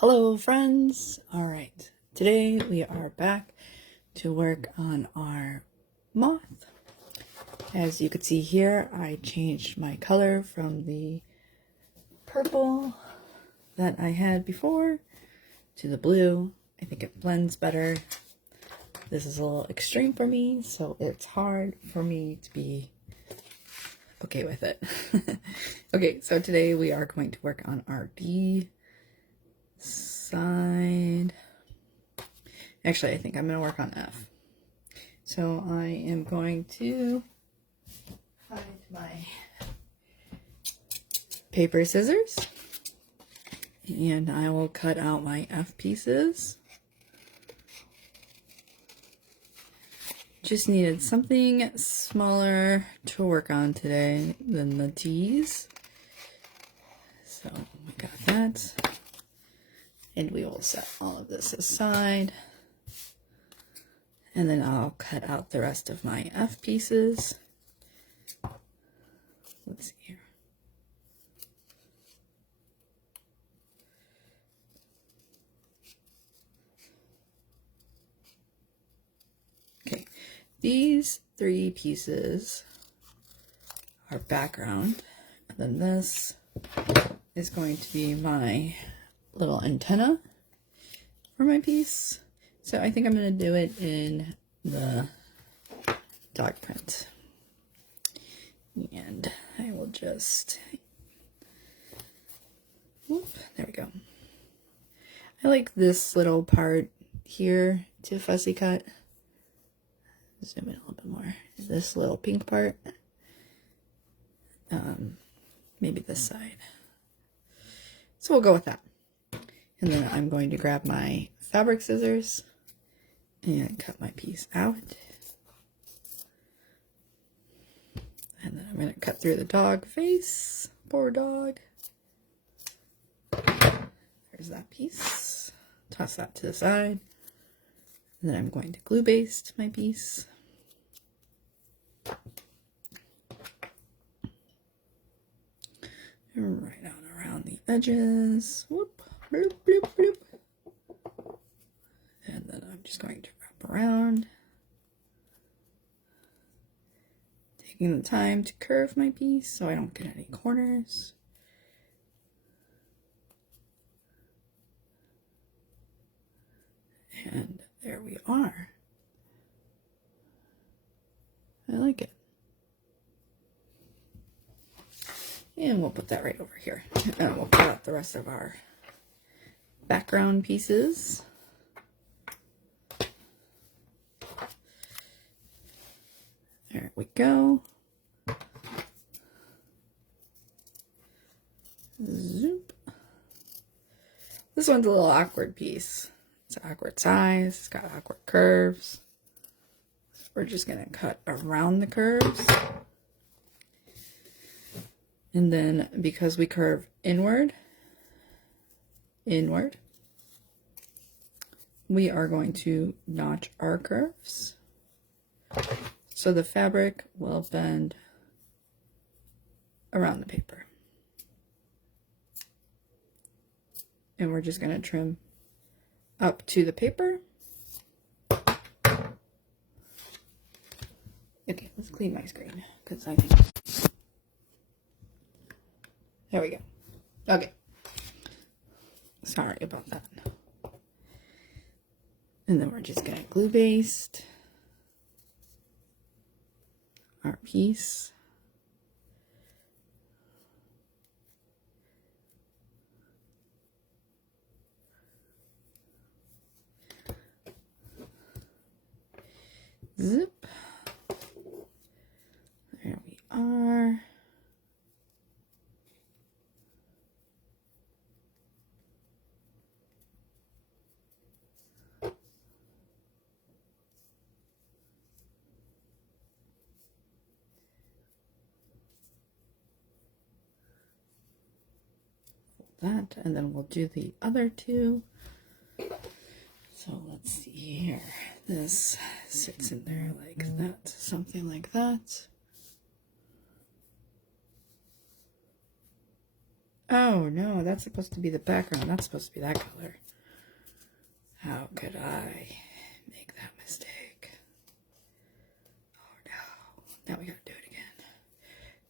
Hello friends! Alright, today we are back to work on our moth. As you can see here, I changed my color from the purple that I had before to the blue. I think it blends better. This is a little extreme for me, so it's hard for me to be okay with it. Okay, so today we are going to work on our D side. Actually, I think I'm going to work on F. So I am going to find my paper scissors and I will cut out my F pieces. Just needed something smaller to work on today than the T's. So we got that. And we will set all of this aside. And then I'll cut out the rest of my F pieces. Let's see here. Okay, these three pieces are background. And then this is going to be my little antenna for my piece. So I think I'm going to do it in the dog print. And I will just, whoop, there we go. I like this little part here to fussy cut. Zoom in a little bit more. This little pink part. Maybe this side. So we'll go with that. And then I'm going to grab my fabric scissors and cut my piece out. And then I'm going to cut through the dog face. Poor dog. There's that piece. Toss that to the side. And then I'm going to glue baste my piece. Right on around the edges. Whoop, bloop, bloop, bloop. And then I'm just going to wrap around. Taking the time to curve my piece so I don't get any corners. And there we are. I like it. And we'll put that right over here. And we'll cut out the rest of our background pieces. There we go. Zoop. This one's a little awkward piece. It's an awkward size. It's got awkward curves. So we're just going to cut around the curves. And then because we curve inward, we are going to notch our curves. So the fabric will bend around the paper. And we're just going to trim up to the paper. Okay, let's clean my screen because I think... There we go. Okay. Sorry about that. And then we're just going to glue baste our piece. Zip. There we are. That, and then we'll do the other two. So let's see here. This sits in there like that, something like that. Oh no, that's supposed to be the background. That's supposed to be that color. How could I make that mistake? Oh no. Now we gotta do it again.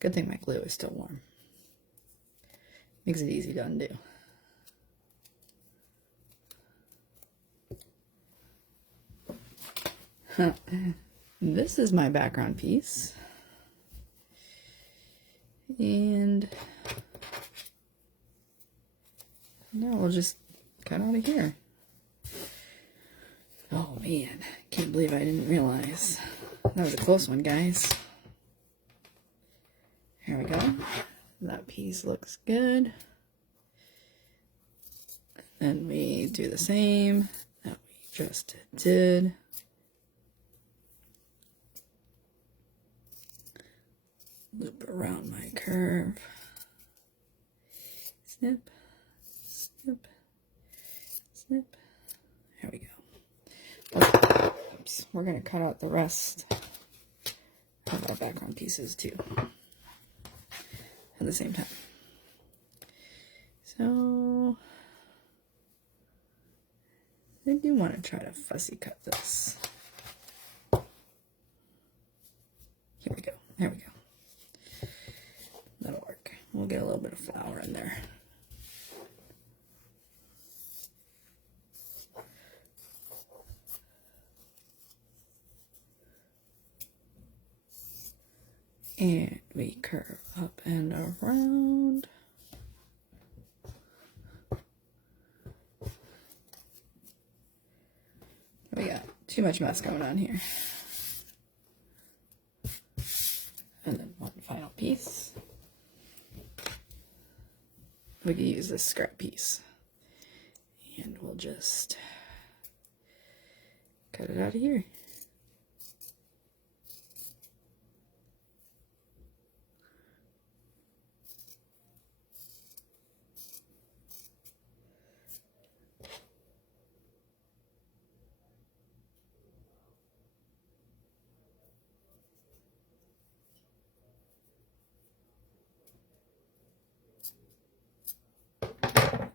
Good thing my glue is still warm. Makes it easy to undo. This is my background piece. And now we'll just cut out of here. Oh man, can't believe I didn't realize. That was a close one, guys. Here we go. That piece looks good. And we do the same that we just did. Loop around my curve. Snip, snip, snip. There we go. Okay. Oops. We're going to cut out the rest of our background pieces too at the same time. So I do want to try to fussy cut this. Here we go. There we go. That'll work. We'll get a little bit of flour in there. And we curve up and around. We got too much mess going on here. And then one final piece. We can use this scrap piece. And we'll just cut it out of here.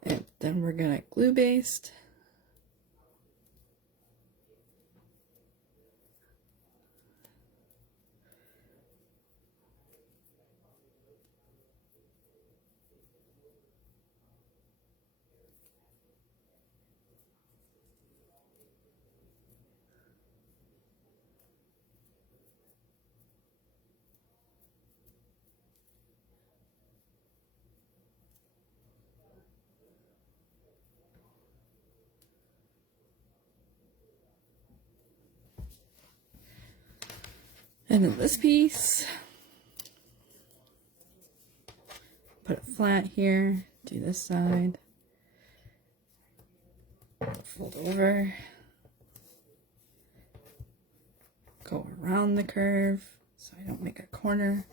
And then we're gonna glue baste. And then this piece, put it flat here, do this side, fold over, go around the curve so I don't make a corner.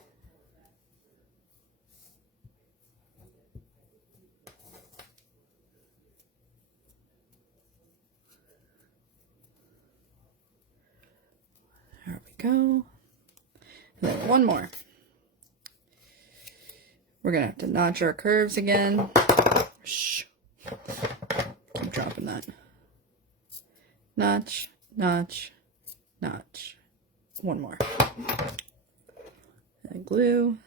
There we go. And then one more. We're gonna have to notch our curves again. Shh. Keep dropping that. Notch, notch, notch. One more. And glue.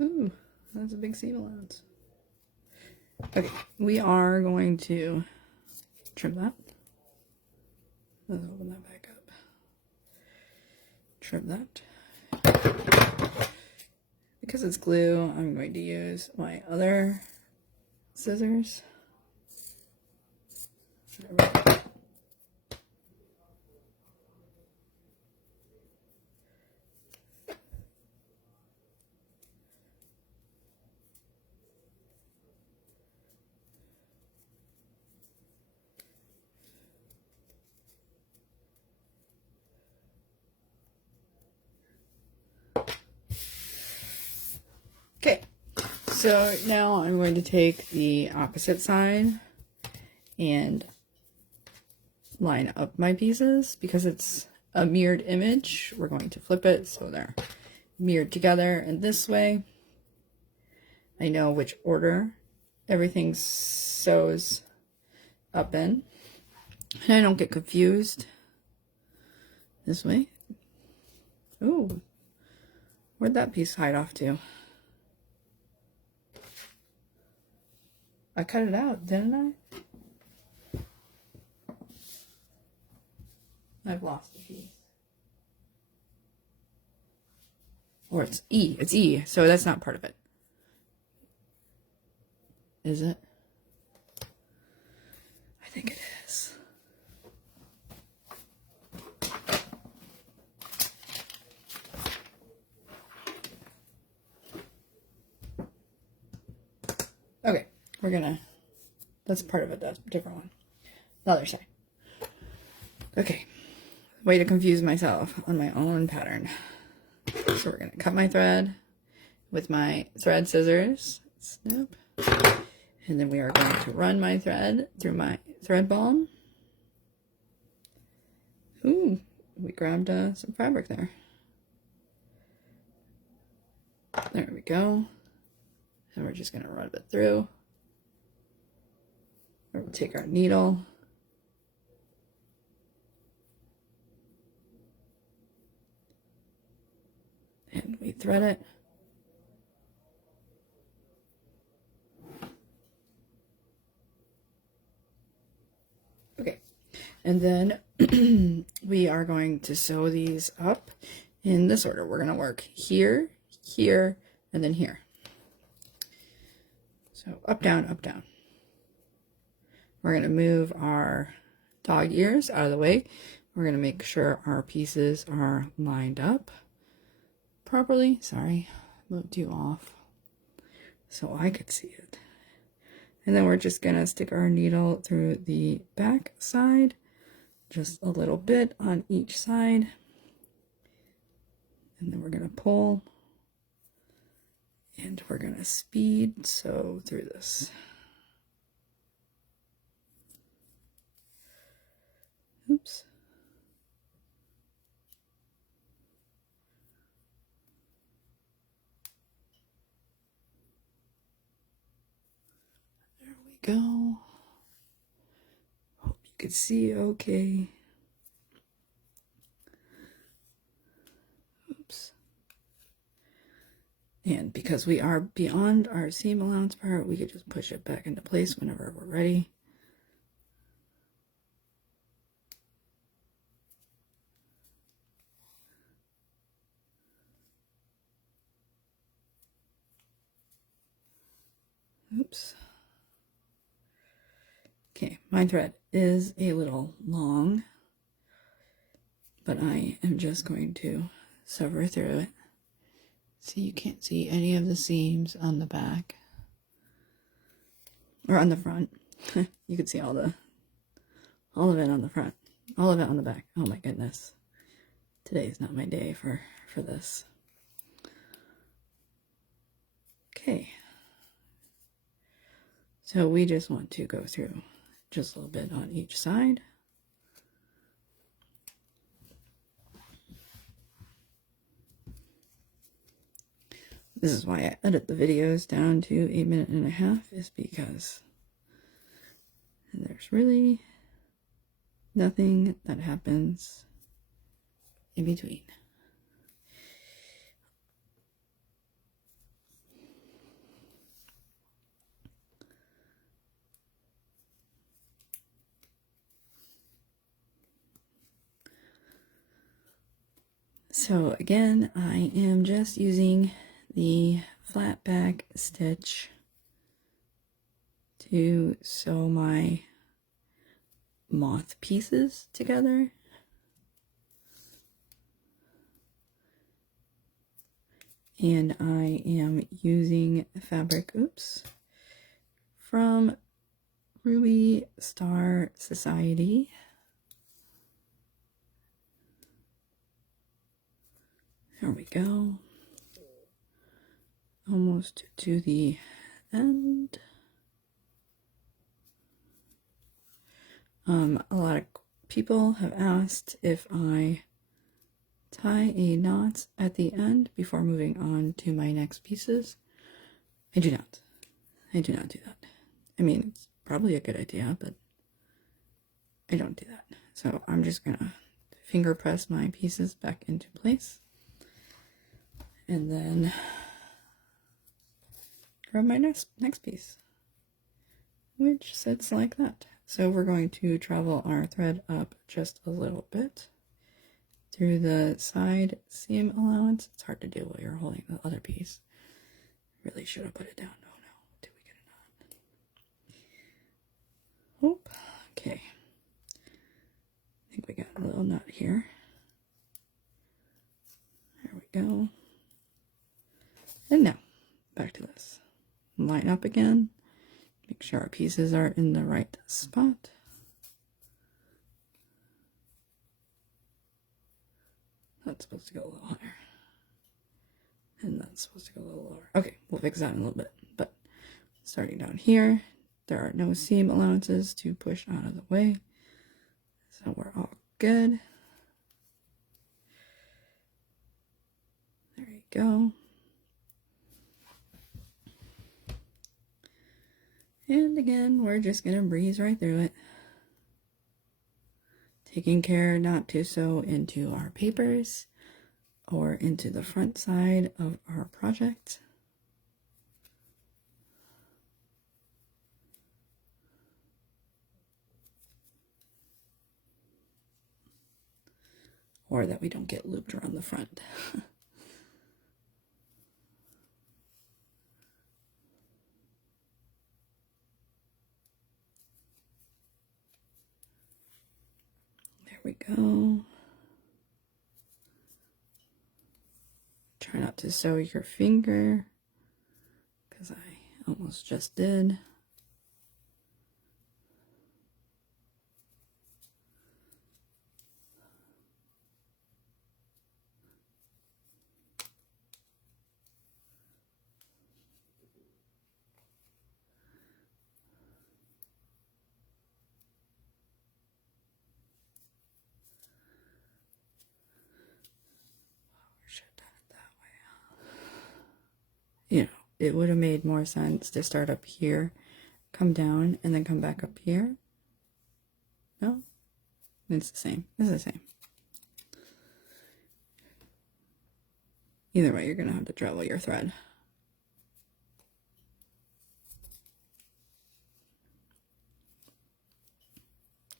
Ooh, that's a big seam allowance. Okay, we are going to trim that. Let's open that back up. Trim that. Because it's glue, I'm going to use my other scissors. There we go. Okay, So now I'm going to take the opposite side and line up my pieces. Because it's a mirrored image, we're going to flip it so they're mirrored together, and this way I know which order everything sews up in, and I don't get confused this way. Ooh, where'd that piece hide off to? I cut it out, didn't I? I've lost a piece. Or it's E, so that's not part of it. Is it? I think it is. Okay, that's part of it, that's a different one. The other side. Okay, way to confuse myself on my own pattern. So we're gonna cut my thread with my thread scissors, snip, and then we are going to run my thread through my thread ball. Ooh, we grabbed some fabric there. There we go. And we're just gonna run it through. Or we'll take our needle. And we thread it. Okay, and then we are going to sew these up in this order. We're going to work here, here, and then here. So up, down, up, down. We're going to move our dog ears out of the way. We're going to make sure our pieces are lined up properly. Sorry, moved you off so I could see it. And then we're just going to stick our needle through the back side, just a little bit on each side. And then we're going to pull. And we're going to speed sew through this. Oops. There we go. Hope you can see okay. Oops. And because we are beyond our seam allowance part, we could just push it back into place whenever we're ready. Oops. Okay, my thread is a little long, but I am just going to sever through it. See, you can't see any of the seams on the back or on the front. You can see all of it on the front, all of it on the back. Oh my goodness. Today is not my day for this. Okay. So we just want to go through just a little bit on each side. This is why I edit the videos down to 1.5 minutes, is because there's really nothing that happens in between. So again, I am just using the flat back stitch to sew my moth pieces together. And I am using fabric, from Ruby Star Society. There we go. almost to the end. A lot of people have asked if I tie a knot at the end before moving on to my next pieces. I do not. I do not do that. I mean, it's probably a good idea, but I don't do that. So I'm just gonna finger press my pieces back into place and then grab my next piece, which sits like that. So we're going to travel our thread up just a little bit through the side seam allowance. It's hard to do while you're holding the other piece. Really should have put it down. Oh no, did we get a knot? Oh, okay. I think we got a little knot here. There we go. And now, back to this. Line up again. Make sure our pieces are in the right spot. That's supposed to go a little higher. And that's supposed to go a little lower. Okay, we'll fix that in a little bit. But starting down here, there are no seam allowances to push out of the way. So we're all good. There you go. And again, we're just going to breeze right through it. Taking care not to sew into our papers or into the front side of our project. Or that we don't get looped around the front. There we go. Try not to sew your finger, because I almost just did. You know, it would have made more sense to start up here, come down, and then come back up here. No? It's the same. It's the same. Either way, you're going to have to travel your thread.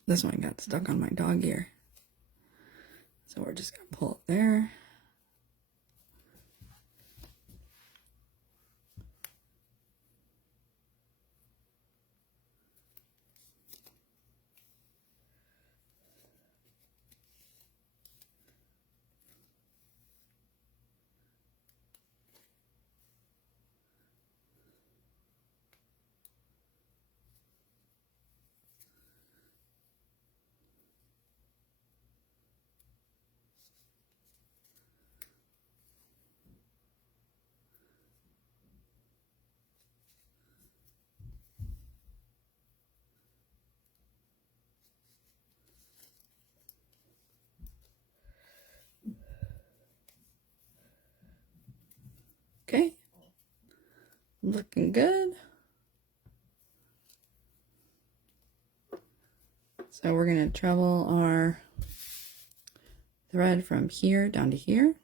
This one got stuck on my dog ear. So we're just going to pull it there. Okay, looking good. So we're going to travel our thread from here down to here.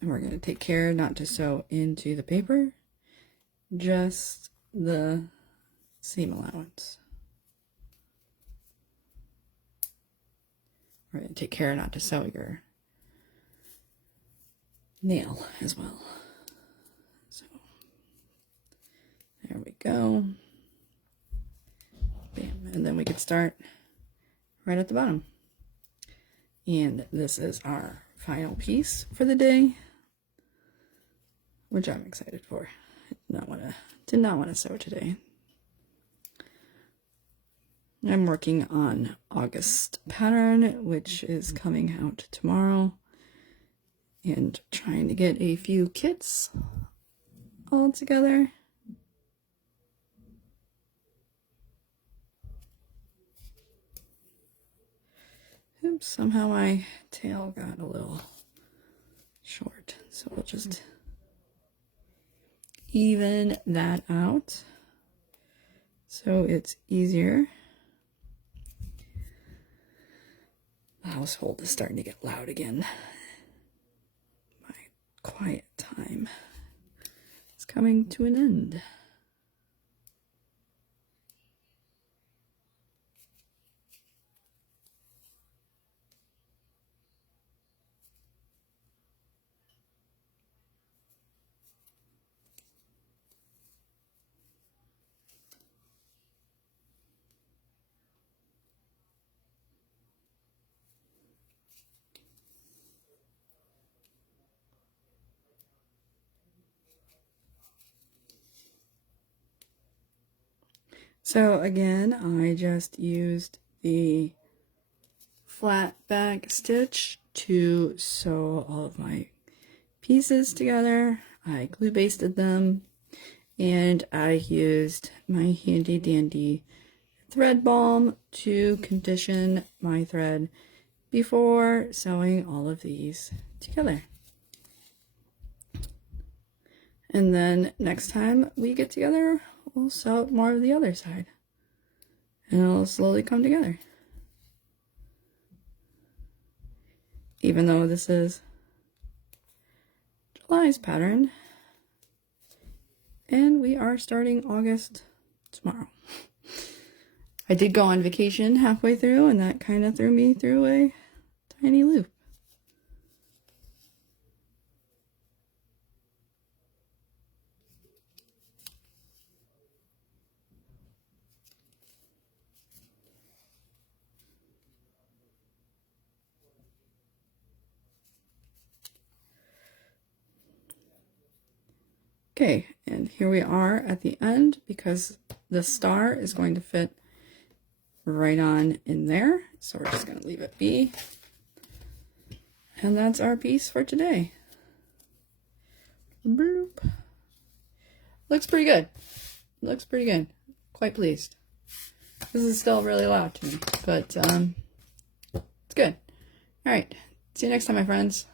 And we're going to take care not to sew into the paper, just the seam allowance. We're going to take care not to sew your nail as well. So there we go. Bam. And then we could start right at the bottom. And this is our final piece for the day, which I'm excited for. I did not want to sew today. I'm working on August pattern, which is coming out tomorrow, and trying to get a few kits all together. Oops, somehow my tail got a little short, so we'll just even that out so it's easier. The household is starting to get loud again. My quiet time is coming to an end. So again, I just used the flat back stitch to sew all of my pieces together. I glue basted them, and I used my handy dandy thread balm to condition my thread before sewing all of these together. And then next time we get together, we'll sew more of the other side, and it'll slowly come together. Even though this is July's pattern, and we are starting August tomorrow. I did go on vacation halfway through, and that kind of threw me through a tiny loop. Okay, and here we are at the end, because the star is going to fit right on in there. So we're just going to leave it be. And that's our piece for today. Bloop. Looks pretty good. Looks pretty good. Quite pleased. This is still really loud to me, but it's good. All right. See you next time, my friends.